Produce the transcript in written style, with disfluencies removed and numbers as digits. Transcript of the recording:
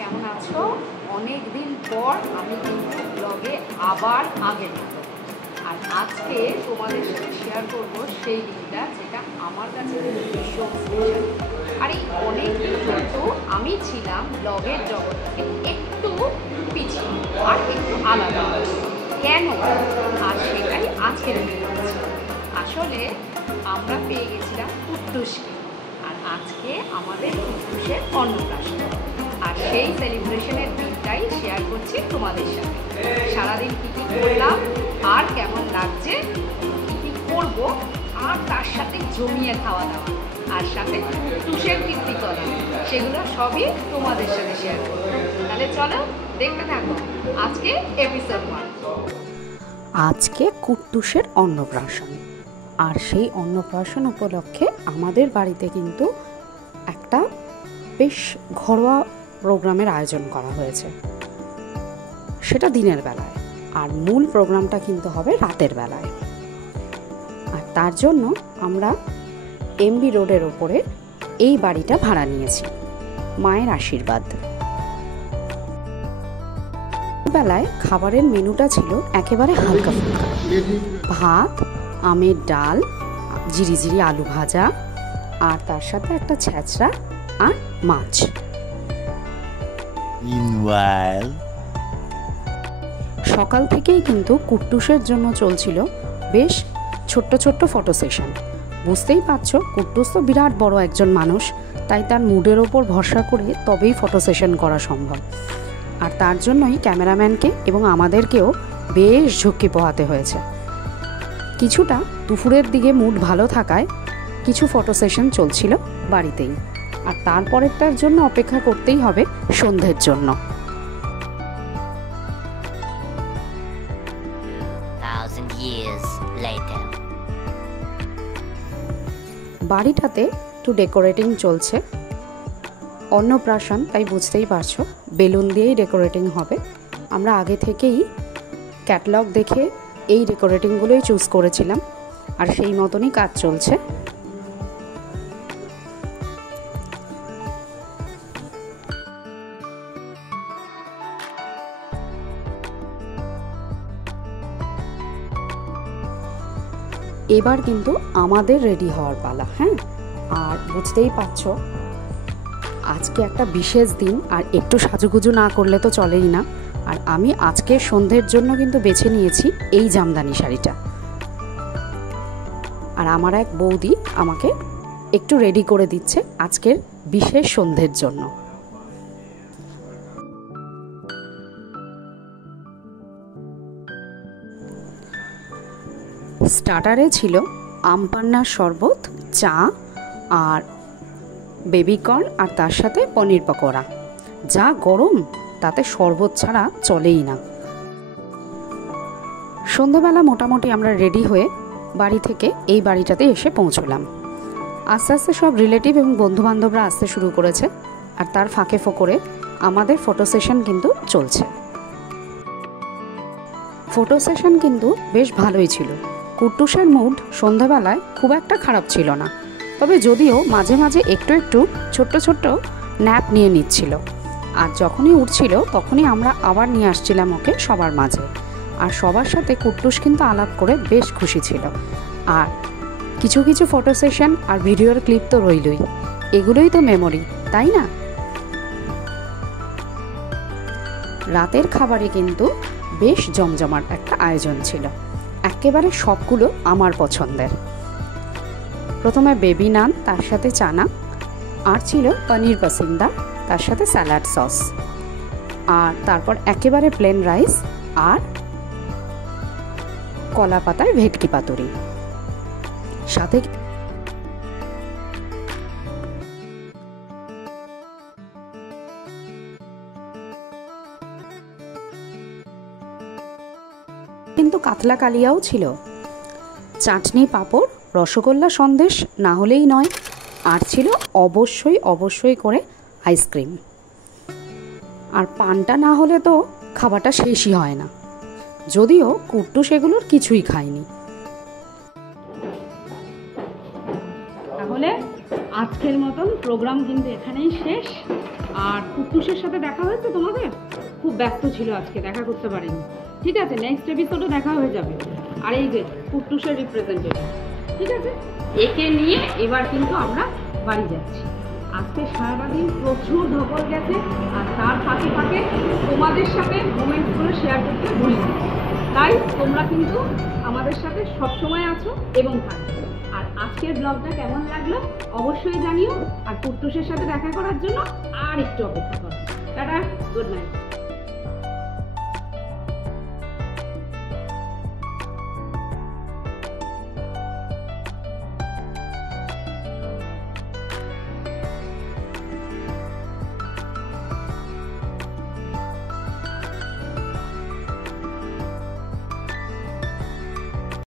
কেমন আছো? অনেক দিন পর আমি কিন্তু ব্লগে আবার আগের মতো, আর আজকে তোমাদের সাথে শেয়ার করব সেই দিনটা যেটা আমার কাছে ভীষণ স্পেশাল। আর এই অনেক দিন কিন্তু আমি ছিলাম ব্লগের জগৎ থেকে একটু পিছিয়ে আর একটু আলাদা। কেন? আর সেটাই আজকের ভিডিও। আসলে আমরা পেয়ে গেছিলাম কুট্টুসকে, আর আজকে আমাদের কুট্টুসের অন্নপ্রাশন, আর সেই সেলিব্রেশনের দিনটাই শেয়ার করছি তোমাদের সাথে। সারাদিন কী কী করলাম আর কেমন লাগছে, কী কী করবো, আর তার সাথে জমিয়ে খাওয়া দাওয়া, আর সাথে কুট্টুসের কীর্তিকলা, সেগুলো সবই তোমাদের সাথে শেয়ার করবো। তাহলে চলো দেখতে থাকো আজকে এপিসোড 1। আজকে কুট্টুসের অন্নপ্রাশন, আর সেই অন্নপ্রাশন উপলক্ষে আমাদের বাড়িতে কিন্তু একটা বেশ ঘরোয়া প্রোগ্রামের আয়োজন করা হয়েছে। সেটা দিনের বেলায়, আর মূল প্রোগ্রামটা কিন্তু হবে রাতের বেলায়। আর তার জন্য আমরা এমবি রোডের ওপরে এই বাড়িটা ভাড়া নিয়েছি, মায়ের আশীর্বাদ। বেলায় খাবারের মেনুটা ছিল একেবারে হালকা ফুলকা, ভাত, আমের ডাল, জিরিজিরি আলু ভাজা, আর তার সাথে একটা ছ্যাঁচড়া আর মাছ। সকাল থেকেই কিন্তু কুট্টুসের জন্য চলছিল বেশ ছোট্ট ছোট্ট ফটো সেশন। বুঝতেই পারছো, কুট্টুস তো বিরাট বড় একজন মানুষ, তাই তার মুডের ওপর ভরসা করে তবেই ফটো সেশন করা সম্ভব। আর তার জন্যই ক্যামেরাম্যানকে এবং আমাদেরকেও বেশ ঝুঁকি পোহাতে হয়েছে। কিছুটা দুপুরের দিকে মুড ভালো থাকায় কিছু ফটো সেশন চলছিল বাড়িতেই, আর তারপরেরটার জন্য অপেক্ষা করতেই হবে সন্ধ্যের জন্য। বাড়িটাতে একটু ডেকোরেটিং চলছে, অন্নপ্রাশন তাই বুঝতেই পারছো বেলুন দিয়েই ডেকোরেটিং হবে। আমরা আগে থেকেই ক্যাটালগ দেখে এই ডেকোরেটিংগুলোই চুজ করেছিলাম, আর সেই মতনই কাজ চলছে। এবার কিন্তু আমাদের রেডি হওয়ার পালা। হ্যাঁ, আর বুঝতেই পারছো আজকে একটা বিশেষ দিন, আর একটু সাজুগুজু না করলে তো চলেই না। আর আমি আজকে সন্ধ্যের জন্য কিন্তু বেছে নিয়েছি এই জামদানি শাড়িটা, আর আমার এক বৌদি আমাকে একটু রেডি করে দিচ্ছে আজকের বিশেষ সন্ধ্যের জন্য। স্টার্টারে ছিল আমপান্নার শরবত, চা আর বেবিকর্ন, আর তার সাথে পনির পকোড়া। যা গরম, তাতে শরবত ছাড়া চলেই না। সন্ধ্যাবেলা মোটামুটি আমরা রেডি হয়ে বাড়ি থেকে এই বাড়িটাতে এসে পৌঁছলাম। আস্তে আস্তে সব রিলেটিভ এবং বন্ধুবান্ধবরা আসতে শুরু করেছে, আর তার ফাঁকে ফোকরে আমাদের ফটো সেশন কিন্তু চলছে। ফটো সেশন কিন্তু বেশ ভালোই ছিল। কুট্টুসের মুড সন্ধ্যাবেলায় খুব একটা খারাপ ছিল না, তবে যদিও মাঝে মাঝে একটু একটু ছোট্ট ছোট্ট ন্যাপ নিয়ে নিচ্ছিল। আর যখনই উঠছিল তখনই আমরা আবার নিয়ে আসছিলাম ওকে সবার মাঝে। আর সবার সাথে কুট্টুস কিন্তু আলাপ করে বেশ খুশি ছিল। আর কিছু কিছু ফটো সেশন আর ভিডিওর ক্লিপ তো রইলই, এগুলোই তো মেমোরি, তাই না? রাতের খাবারে কিন্তু বেশ জমজমাট একটা আয়োজন ছিল, একেবারে সবগুলো আমার পছন্দের। প্রথমে বেবি নান, তার সাথে চানা, আর ছিল পনির পাসিন্দা, তার সাথে স্যালাড সস, আর তারপর একেবারে প্লেন রাইস আর কলা পাতায় ভেটকি পাতুরি। সাথে কিন্তু কাতলা কালিয়াও ছিল, চাটনি, পাঁপড়, রসগোল্লা, সন্দেশ না হলেই নয়, আর ছিল অবশ্যই অবশ্যই করে আইসক্রিম। আর পানটা না হলে তো খাবারটা শেষই হয় না। যদিও কুট্টু সেগুলোর কিছুই খায়নি। তাহলে আজকের মতন প্রোগ্রাম কিন্তু এখানেই শেষ। আর কুট্টুসের সাথে দেখা হয়েছে তোমাদের? খুব ব্যস্ত ছিল আজকে, দেখা করতে পারিনি। ঠিক আছে, নেক্সট এপিসোডে দেখা হয়ে যাবে। আর এই যে কুট্টুসের রিপ্রেজেন্টেটিভ, ঠিক আছে, একে নিয়ে এবার কিন্তু আমরা বাড়ি যাচ্ছি। আজকে সারাদিন প্রচুর ধকল গেছে, আর তার ফাঁকে ফাঁকে তোমাদের সাথে মোমেন্টসগুলো শেয়ার করতে ভুলি। তাই তোমরা কিন্তু আমাদের সাথে সবসময় আছো এবং থাকবে। আর আজকের ব্লগটা কেমন লাগলো অবশ্যই জানিও। আর কুট্টুসের সাথে দেখা করার জন্য আর একটু অপেক্ষা করো। Tata, good night.